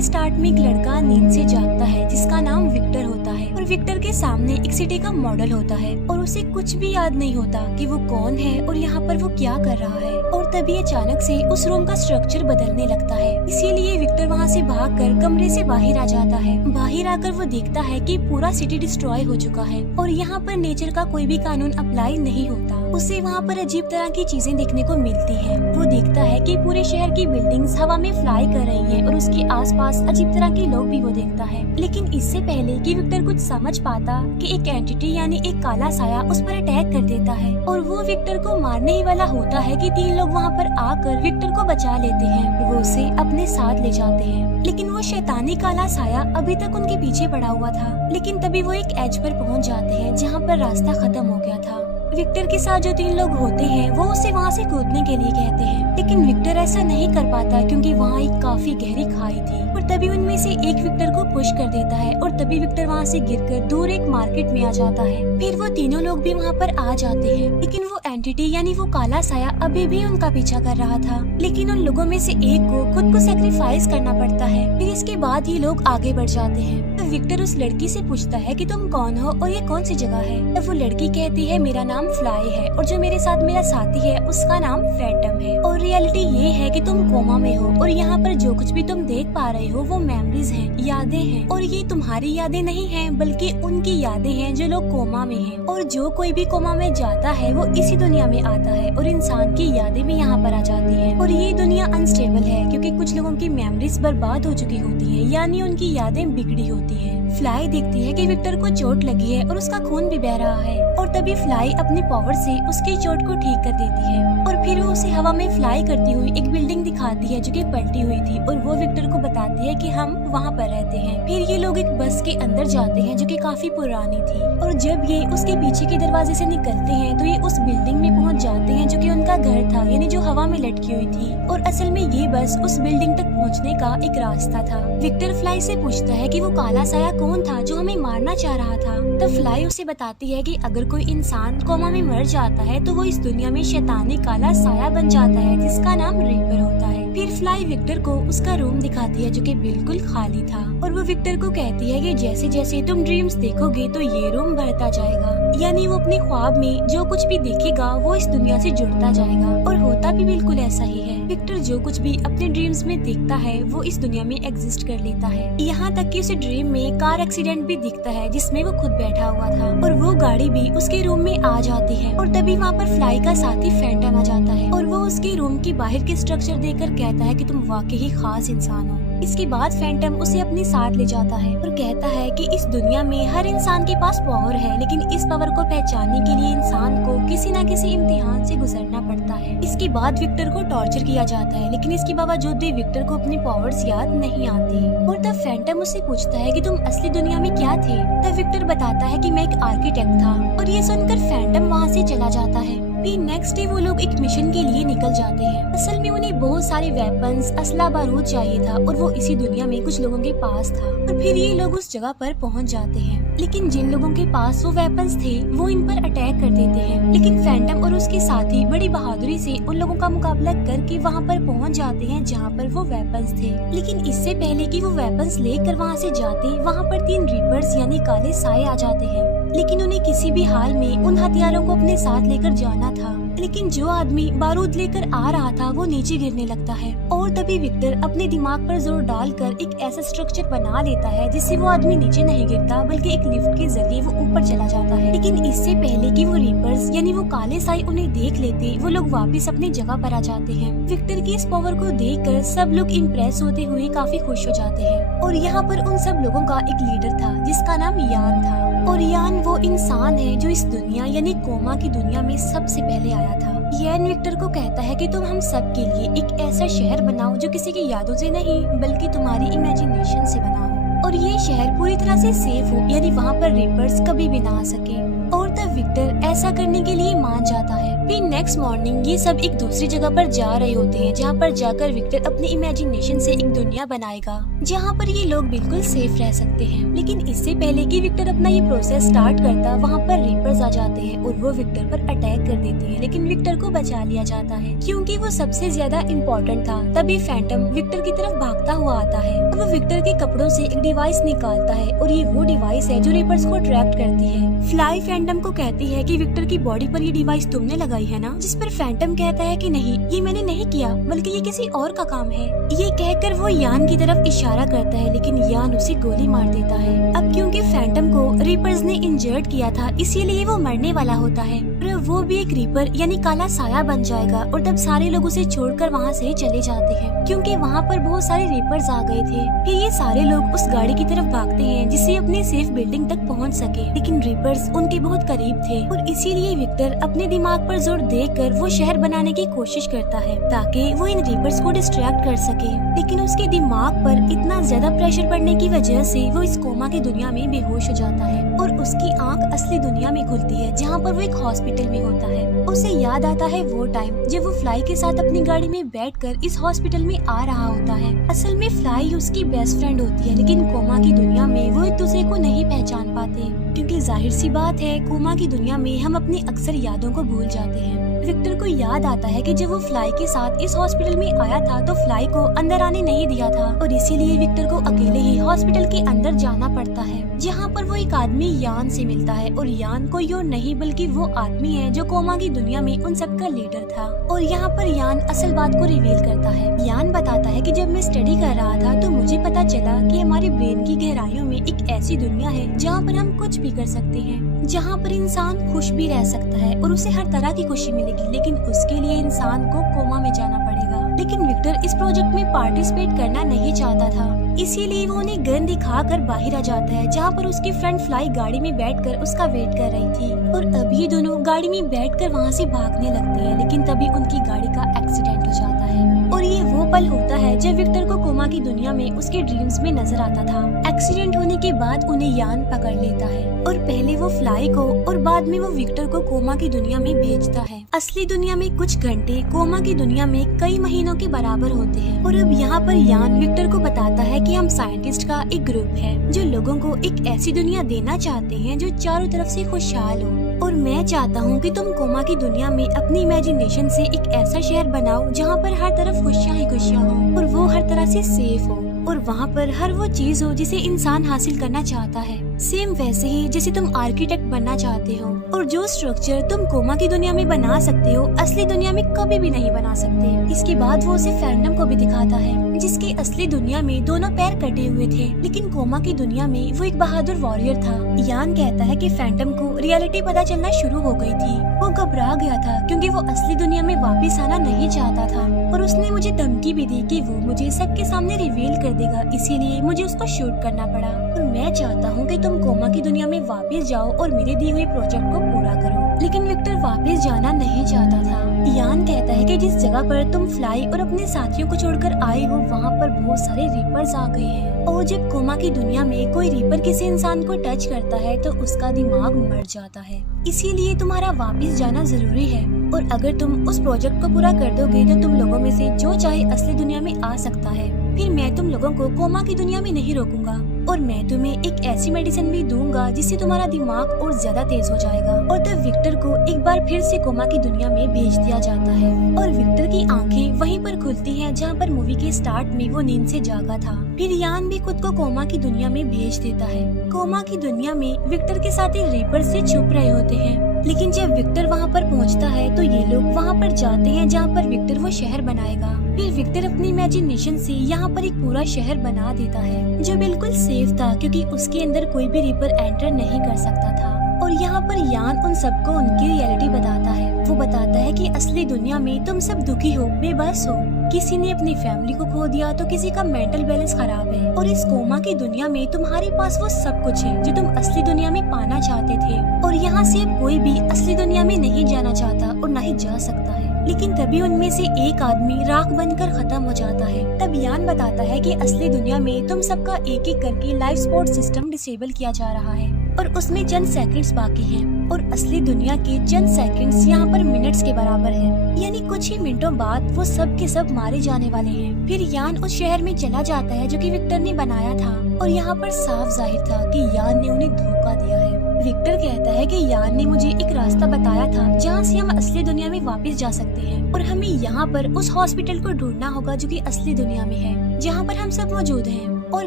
के स्टार्ट में एक लड़का नींद से जागता है जिसका नाम विक्टर होता है और विक्टर के सामने एक सिटी का मॉडल होता है और उसे कुछ भी याद नहीं होता कि वो कौन है और यहाँ पर वो क्या कर रहा है। और तभी अचानक से उस रूम का स्ट्रक्चर बदलने लगता है, इसीलिए विक्टर वहाँ से भागकर कमरे से बाहर आ जाता है। बाहर आकर वो देखता है कि पूरा सिटी डिस्ट्रॉय हो चुका है और यहाँ पर नेचर का कोई भी कानून अप्लाई नहीं होता। उसे वहाँ पर अजीब तरह की चीजें देखने को मिलती है। वो देखता है कि पूरे शहर की बिल्डिंग्स हवा में फ्लाई कर रही है और उसके आसपास अजीब तरह के लोग भी वो देखता है। लेकिन इससे पहले कि विक्टर कुछ समझ पाता कि एक एंटिटी यानी एक काला साया उस पर अटैक कर देता है और वो विक्टर को मारने ही वाला होता है कि 3 लोग वहाँ पर आकर विक्टर को बचा लेते हैं। वो उसे अपने साथ ले जाते हैं, लेकिन वो शैतानी काला साया अभी तक उनके पीछे पड़ा हुआ था। लेकिन तभी वो एक एज पर पहुँच जाते हैं जहाँ पर रास्ता खत्म हो गया था। विक्टर के साथ जो 3 लोग होते हैं वो उसे वहाँ से कूदने के लिए कहते हैं, लेकिन विक्टर ऐसा नहीं कर पाता क्योंकि वहाँ एक काफी गहरी खाई थी। और तभी उनमें से एक विक्टर को पुश कर देता है और तभी विक्टर वहाँ से गिरकर दूर एक मार्केट में आ जाता है। फिर वो तीनों लोग भी वहाँ पर आ जाते हैं, लेकिन वो एंटिटी यानी वो काला साया अभी भी उनका पीछा कर रहा था। लेकिन उन लोगों में से एक को खुद को सेक्रीफाइस करना पड़ता है। फिर इसके बाद ये लोग आगे बढ़ जाते हैं। तो विक्टर उस लड़की से पूछता है कि तुम कौन हो और ये कौन सी जगह है। तब वो लड़की कहती है मेरा नाम फ्लाई है और जो मेरे साथ मेरा साथी है उसका नाम फैंटम है। और रियलिटी ये है कि तुम कोमा में हो और यहाँ पर जो कुछ भी तुम देख पा रहे हो वो मेमोरीज हैं, यादें हैं। और ये तुम्हारी यादें नहीं हैं बल्कि उनकी यादें हैं जो लोग कोमा में हैं। और जो कोई भी कोमा में जाता है वो इसी दुनिया में आता है और इंसान की यादें भी यहाँ पर आ जाती है। और ये दुनिया अनस्टेबल है क्योंकि कुछ लोगों की मेमोरीज बर्बाद हो चुकी होती है, यानी उनकी यादें बिगड़ी होती है। फ्लाई देखती है कि विक्टर को चोट लगी है और उसका खून भी बह रहा है और तभी फ्लाई अपनी पावर से उसकी चोट को ठीक कर देती है। और फिर वो उसे हवा में फ्लाई करती हुई एक बिल्डिंग दिखाती है जो कि पलटी हुई थी और वो विक्टर को बताती है कि हम वहाँ पर रहते हैं। फिर ये लोग एक बस के अंदर जाते हैं जो कि काफी पुरानी थी और जब ये उसके पीछे के दरवाजे से निकलते हैं तो ये उस बिल्डिंग में पहुँच जाते हैं जो कि उनका घर था, यानी जो हवा में लटकी हुई थी। और असल में ये बस उस बिल्डिंग तक पहुँचने का एक रास्ता था। विक्टर फ्लाई से पूछता है कि वो काला साया कौन था जो हमें मारना चाह रहा था। तब फ्लाई उसे बताती है कि अगर कोई इंसान कोमा में मर जाता है तो वो इस दुनिया में शैतानी काला साया बन जाता है जिसका नाम रीपर होता है। फिर फ्लाई विक्टर को उसका रूम दिखाती है जो कि बिल्कुल खाली था और वो विक्टर को कहती है कि जैसे जैसे तुम ड्रीम्स देखोगे तो ये रूम बढ़ता जाएगा, यानी वो अपने ख्वाब में जो कुछ भी देखेगा वो इस दुनिया से जुड़ता जाएगा। और होता भी बिल्कुल ऐसा ही है। विक्टर जो कुछ भी अपने ड्रीम्स में देखता है वो इस दुनिया में एग्जिस्ट कर लेता है। यहाँ तक कि उसे ड्रीम में कार एक्सीडेंट भी दिखता है जिसमें वो खुद बैठा हुआ था और वो गाड़ी भी उसके रूम में आ जाती है। और तभी वहाँ पर फ्लाई का साथी फैंटम आ जाता है और वो उसके रूम की बाहर के स्ट्रक्चर देखकर कहता है कि तुम वाकई खास इंसान हो। इसके बाद फैंटम उसे अपने साथ ले जाता है और कहता है कि इस दुनिया में हर इंसान के पास पावर है, लेकिन इस पावर को पहचानने के लिए इंसान को किसी न किसी इम्तिहान से गुजरना पड़ता है। इसके बाद विक्टर को टॉर्चर किया जाता है, लेकिन इसके बावजूद भी विक्टर को अपनी पावर्स याद नहीं आती। और तब फैंटम उससे पूछता है कि तुम असली दुनिया में क्या थे। तब विक्टर बताता है कि मैं एक आर्किटेक्ट था और ये सुनकर फैंटम वहाँ से चला जाता है। फिर नेक्स्ट डे वो लोग एक मिशन के लिए निकल जाते हैं। असल में उन्हें बहुत सारे वेपन्स, असला बारूद चाहिए था और वो इसी दुनिया में कुछ लोगों के पास था। और फिर ये लोग उस जगह पर पहुंच जाते हैं, लेकिन जिन लोगों के पास वो वेपन्स थे वो इन पर अटैक कर देते हैं। लेकिन फैंटम और उसके साथी बड़ी बहादुरी से उन लोगों का मुकाबला करके वहाँ पर पहुँच जाते हैं जहाँ पर वो वेपन्स थे। लेकिन इससे पहले कि वो वेपन्स लेकर वहाँ से जाते, वहाँ पर 3 रीपर्स यानी काले साए आ जाते हैं। लेकिन उन्हें किसी भी हाल में उन हथियारों को अपने साथ लेकर जाना था। लेकिन जो आदमी बारूद लेकर आ रहा था वो नीचे गिरने लगता है और तभी विक्टर अपने दिमाग पर जोर डालकर एक ऐसा स्ट्रक्चर बना लेता है जिससे वो आदमी नीचे नहीं गिरता बल्कि एक लिफ्ट के जरिए वो ऊपर चला जाता है। लेकिन इससे पहले कि वो रीपर्स यानी वो काले साए उन्हें देख लेते, वो लोग वापस अपनी जगह पर आ जाते हैं। विक्टर की इस पावर को देखकर सब लोग इम्प्रेस होते हुए काफी खुश हो जाते हैं। और यहाँ पर उन सब लोगों का एक लीडर था जिसका नाम यान था। और यान वो इंसान है जो इस दुनिया यानी कोमा की दुनिया में सबसे पहले आया था। यान विक्टर को कहता है कि तुम हम सब के लिए एक ऐसा शहर बनाओ जो किसी की यादों से नहीं बल्कि तुम्हारी इमेजिनेशन से बना हो और ये शहर पूरी तरह से सेफ हो, यानी वहाँ पर रेपर्स कभी भी ना आ सके। और तब विक्टर ऐसा करने के लिए मान जाता है। फिर नेक्स्ट मॉर्निंग ये सब एक दूसरी जगह पर जा रहे होते हैं, जहाँ पर जाकर विक्टर अपनी इमेजिनेशन से एक दुनिया बनाएगा जहाँ पर ये लोग बिल्कुल सेफ रह सकते हैं। लेकिन इससे पहले कि विक्टर अपना ये प्रोसेस स्टार्ट करता, वहाँ पर रीपर्स आ जाते हैं और वो विक्टर पर अटैक कर देते हैं। लेकिन विक्टर को बचा लिया जाता है क्योंकि वो सबसे ज्यादा इम्पोर्टेंट था। तभी फैंटम विक्टर की तरफ भागता हुआ आता है और वो विक्टर के कपड़ों से एक डिवाइस निकालता है और ये वो डिवाइस है जो रीपर्स को अट्रैक्ट करती है। फ्लाई फैंटम को कहती है कि विक्टर की बॉडी पर ये डिवाइस तुमने लगाई है ना, जिस पर फैंटम कहता है कि नहीं, ये मैंने नहीं किया, बल्कि ये किसी और का काम है। ये कहकर वो यान की तरफ इशारा करता है, लेकिन यान उसे गोली मार देता है। अब क्योंकि फैंटम को रीपर्स ने इंजर्ड किया था, इसीलिए वो मरने वाला होता है और वो भी एक रीपर यानी काला साया बन जाएगा। और तब सारे लोग उसे छोड़कर वहाँ से चले जाते हैं क्योंकि वहाँ पर बहुत सारे रीपर्स आ गए थे। फिर ये सारे लोग उस गाड़ी की तरफ भागते हैं जिससे अपने सेफ बिल्डिंग तक पहुँच सके, लेकिन रीपर्स उनके बहुत करीब थे और इसीलिए विक्टर अपने दिमाग पर जोर देकर वो शहर बनाने की कोशिश करता है ताकि वो इन रीपर्स को डिस्ट्रैक्ट कर सके। लेकिन उसके दिमाग पर इतना ज्यादा प्रेशर पड़ने की वजह से वो इस कोमा की दुनिया में बेहोश हो जाता है और उसकी आंख असली दुनिया में खुलती है जहाँ पर वो एक हॉस्पिटल में होता है। उसे याद आता है वो टाइम जब वो फ्लाई के साथ अपनी गाड़ी में बैठकर इस हॉस्पिटल में आ रहा होता है। असल में फ्लाई उसकी बेस्ट फ्रेंड होती है, लेकिन कोमा की दुनिया में वो एक दूसरे को नहीं पहचान पाते क्योंकि जाहिर सी बात है, कोमा की दुनिया में हम अपनी अक्सर यादों को भूल जाते हैं। विक्टर को याद आता है कि जब वो फ्लाई के साथ इस हॉस्पिटल में आया था तो फ्लाई को अंदर आने नहीं दिया था और इसीलिए विक्टर को अकेले ही हॉस्पिटल के अंदर जाना पड़ता है, जहाँ पर वो एक आदमी यान से मिलता है और यान कोई और नहीं बल्कि वो आदमी है जो कोमा की दुनिया में उन सबका लीडर था। और यहाँ पर यान असल बात को रिवील करता है। यान बताता है कि जब मैं स्टडी कर रहा था तो मुझे पता चला कि हमारे ब्रेन की गहराइयों में एक ऐसी दुनिया है जहाँ पर हम कुछ भी कर सकते हैं, जहाँ पर इंसान खुश भी रह सकता है और उसे हर तरह की खुशी मिलेगी, लेकिन उसके लिए इंसान को कोमा में जाना पड़ेगा। लेकिन विक्टर इस प्रोजेक्ट में पार्टिसिपेट करना नहीं चाहता था, इसीलिए वो उन्हें गन दिखाकर बाहर आ जाता है, जहाँ पर उसकी फ्रेंड फ्लाई गाड़ी में बैठकर उसका वेट कर रही थी। और अब ये दोनों गाड़ी में बैठकर वहाँ से भागने लगते हैं, लेकिन तभी उनकी गाड़ी का एक्सीडेंट हो जाता है। और ये वो पल होता है जब विक्टर को कोमा की दुनिया में उसके ड्रीम्स में नजर आता था। एक्सीडेंट होने के बाद उन्हें यान पकड़ लेता है और पहले वो फ्लाई को और बाद में वो विक्टर को कोमा की दुनिया में भेजता है। असली दुनिया में कुछ घंटे, कोमा की दुनिया में कई महीनों के बराबर होते हैं। और अब यहाँ पर यान विक्टर को बताता है कि हम साइंटिस्ट का एक ग्रुप है जो लोगों को एक ऐसी दुनिया देना चाहते हैं जो चारों तरफ से खुशहाल हो। और मैं चाहता हूँ कि तुम कोमा की दुनिया में अपनी इमेजिनेशन से एक ऐसा शहर बनाओ जहाँ पर हर तरफ खुशियाँ ही खुशियाँ हो और वो हर तरह से सेफ हो और वहाँ पर हर वो चीज हो जिसे इंसान हासिल करना चाहता है, सेम वैसे ही जैसे तुम आर्किटेक्ट बनना चाहते हो। और जो स्ट्रक्चर तुम कोमा की दुनिया में बना सकते हो असली दुनिया में कभी भी नहीं बना सकते। इसके बाद वो उसे फैंटम को भी दिखाता है जिसके असली दुनिया में दोनों पैर कटे हुए थे, लेकिन कोमा की दुनिया में वो एक बहादुर वॉरियर था। यान कहता है कि फैंटम को रियलिटी पता चलना शुरू हो गई थी। वो घबरा गया था क्योंकि वो असली दुनिया में वापस आना नहीं चाहता था और उसने मुझे धमकी भी दी कि वो मुझे सबके सामने रिवील कर देगा, इसीलिए मुझे उसको शूट करना पड़ा। और मैं चाहता हूँ कि तुम कोमा की दुनिया में वापस जाओ और मेरे दिए हुए प्रोजेक्ट को पूरा करो। लेकिन विक्टर वापस जाना नहीं चाहता था। यान कहता है कि जिस जगह पर तुम फ्लाई और अपने साथियों को छोड़कर आए हो वहाँ पर बहुत सारे रीपर्स आ गए हैं और जब कोमा की दुनिया में कोई रीपर किसी इंसान को टच करता है तो उसका दिमाग मर जाता है, इसीलिए तुम्हारा वापस जाना जरूरी है। और अगर तुम उस प्रोजेक्ट को पूरा कर दोगे तो तुम लोगों में से जो चाहे असली दुनिया में आ सकता है। फिर मैं तुम लोगों को कोमा की दुनिया में नहीं रोकूंगा और मैं तुम्हें एक ऐसी मेडिसिन भी दूंगा जिससे तुम्हारा दिमाग और ज्यादा तेज हो जाएगा। और तब विक्टर को एक बार फिर से कोमा की दुनिया में भेज दिया जाता है और विक्टर की आंखें वहीं पर खुलती हैं जहां पर मूवी के स्टार्ट में वो नींद से जागा था। फिर यान भी खुद को कोमा की दुनिया में भेज देता है। कोमा की दुनिया में विक्टर के साथ ही रीपर से छुप रहे होते हैं, लेकिन जब विक्टर वहाँ पर पहुँचता है तो ये लोग वहाँ पर जाते हैं जहाँ पर विक्टर वो शहर बनाएगा। फिर विक्टर अपनी इमेजिनेशन से यहाँ पर एक पूरा शहर बना देता है जो बिल्कुल सेफ था क्योंकि उसके अंदर कोई भी रीपर एंटर नहीं कर सकता था। और यहाँ पर यान उन सबको उनकी रियलिटी बताता है। वो बताता है कि असली दुनिया में तुम सब दुखी हो, बेबस हो, किसी ने अपनी फैमिली को खो दिया तो किसी का मेंटल बैलेंस खराब है और इस कोमा की दुनिया में तुम्हारे पास वो सब कुछ है जो तुम असली दुनिया में पाना चाहते थे। और यहाँ से कोई भी असली दुनिया में नहीं जाना चाहता और न ही जा सकता है। लेकिन तभी उनमें से एक आदमी राख बनकर खत्म हो जाता है। तब यान बताता है कि असली दुनिया में तुम सबका एक एक करके लाइफ सपोर्ट सिस्टम डिसेबल किया जा रहा है और उसमें चंद सेकंड्स बाकी हैं और असली दुनिया के चंद सेकंड्स यहाँ पर मिनट्स के बराबर है। यानी कुछ ही मिनटों बाद वो सब के सब मारे जाने वाले हैं। फिर यान उस शहर में चला जाता है जो कि विक्टर ने बनाया था और यहाँ पर साफ जाहिर था कि यान ने उन्हें धोखा दिया है। विक्टर कहता है कि यान ने मुझे एक रास्ता बताया था जहाँ से हम असली दुनिया में वापस जा सकते हैं और हमें यहाँ पर उस हॉस्पिटल को ढूंढना होगा जो कि असली दुनिया में है, जहाँ पर हम सब मौजूद हैं। और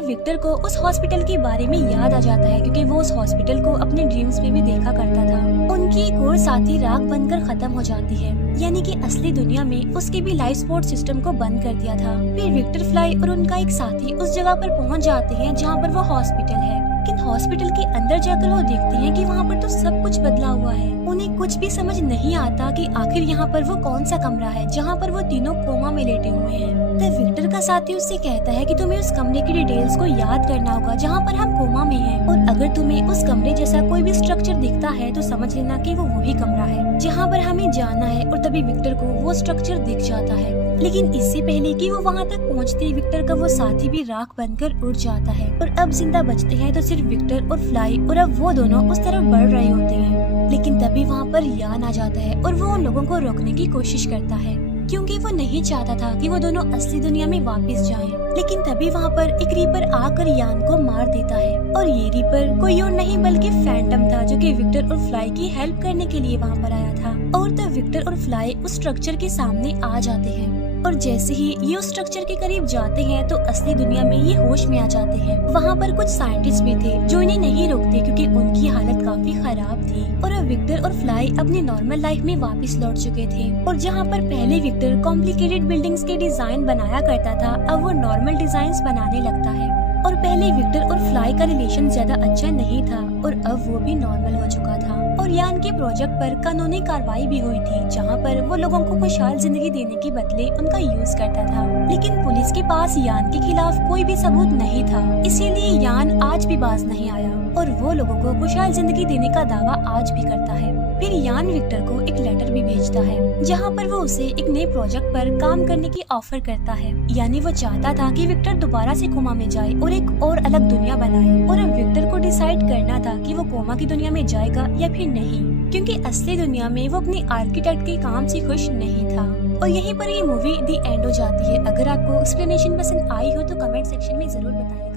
विक्टर को उस हॉस्पिटल के बारे में याद आ जाता है क्योंकि वो उस हॉस्पिटल को अपने ड्रीम्स में भी देखा करता था। उनकी एक और साथी राख बनकर खत्म हो जाती है, यानी कि असली दुनिया में उसके भी लाइफ सपोर्ट सिस्टम को बंद कर दिया था। फिर विक्टर फ्लाई और उनका एक साथी उस जगह पर पहुंच जाते हैं जहां पर वो हॉस्पिटल है। लेकिन हॉस्पिटल के अंदर जाकर वो देखते हैं कि वहाँ पर तो सब कुछ बदला हुआ है। उन्हें कुछ भी समझ नहीं आता कि आखिर यहाँ पर वो कौन सा कमरा है जहाँ पर वो तीनों कोमा में लेटे हुए हैं। तब विक्टर का साथी उससे कहता है कि तुम्हें उस कमरे की डिटेल्स को याद करना होगा जहाँ पर हम कोमा में हैं, और अगर तुम्हें उस कमरे जैसा कोई भी स्ट्रक्चर दिखता है तो समझ लेना कि वो वही कमरा है जहाँ पर हमें जाना है। और तभी विक्टर को वो स्ट्रक्चर दिख जाता है, लेकिन इससे पहले कि वो वहाँ तक पहुँचते विक्टर का वो साथी भी राख बनकर उड़ जाता है। और अब जिंदा बचते हैं तो सिर्फ विक्टर और फ्लाई, और अब वो दोनों उस तरफ बढ़ रहे होते हैं। लेकिन तभी वहाँ पर यान आ जाता है और वो उन लोगों को रोकने की कोशिश करता है क्योंकि वो नहीं चाहता था कि वो दोनों असली दुनिया में वापस जाएं। लेकिन तभी वहाँ पर एक रीपर आकर यान को मार देता है और ये रीपर कोई और नहीं बल्कि फैंटम था जो कि विक्टर और फ्लाई की हेल्प करने के लिए वहाँ पर आया था। और तब विक्टर और फ्लाई उस स्ट्रक्चर के सामने आ जाते हैं और जैसे ही ये उस स्ट्रक्चर के करीब जाते हैं तो असली दुनिया में ये होश में आ जाते हैं। वहाँ पर कुछ साइंटिस्ट भी थे जो इन्हें नहीं रोकते क्योंकि उनकी हालत काफी खराब थी। और अब विक्टर और फ्लाई अपनी नॉर्मल लाइफ में वापस लौट चुके थे और जहाँ पर पहले विक्टर कॉम्प्लिकेटेड बिल्डिंग्स के डिजाइन बनाया करता था, अब वो नॉर्मल डिजाइन बनाने लगता है। और पहले विक्टर और फ्लाई का रिलेशन ज्यादा अच्छा नहीं था और अब वो भी नॉर्मल हो चुका था। और यान के प्रोजेक्ट पर कानूनी कार्रवाई भी हुई थी जहाँ पर वो लोगों को खुशहाल जिंदगी देने के बदले उनका यूज करता था। लेकिन पुलिस के पास यान के खिलाफ कोई भी सबूत नहीं था, इसीलिए यान आज भी बाज नहीं आया और वो लोगों को खुशहाल जिंदगी देने का दावा आज भी करता है। फिर यान विक्टर को एक लेटर भी भेजता है जहाँ पर वो उसे एक नए प्रोजेक्ट पर काम करने की ऑफर करता है। यानी वो चाहता था कि विक्टर दोबारा से कोमा में जाए और एक और अलग दुनिया बनाए। और अब विक्टर को डिसाइड करना था कि वो कोमा की दुनिया में जाएगा या फिर नहीं, क्योंकि असली दुनिया में वो अपने आर्किटेक्ट के काम से खुश नहीं था। और यहीं पर ये मूवी दी एंड हो जाती है। अगर आपको एक्सप्लेनेशन पसंद आई हो तो कमेंट सेक्शन में जरूर बताइए।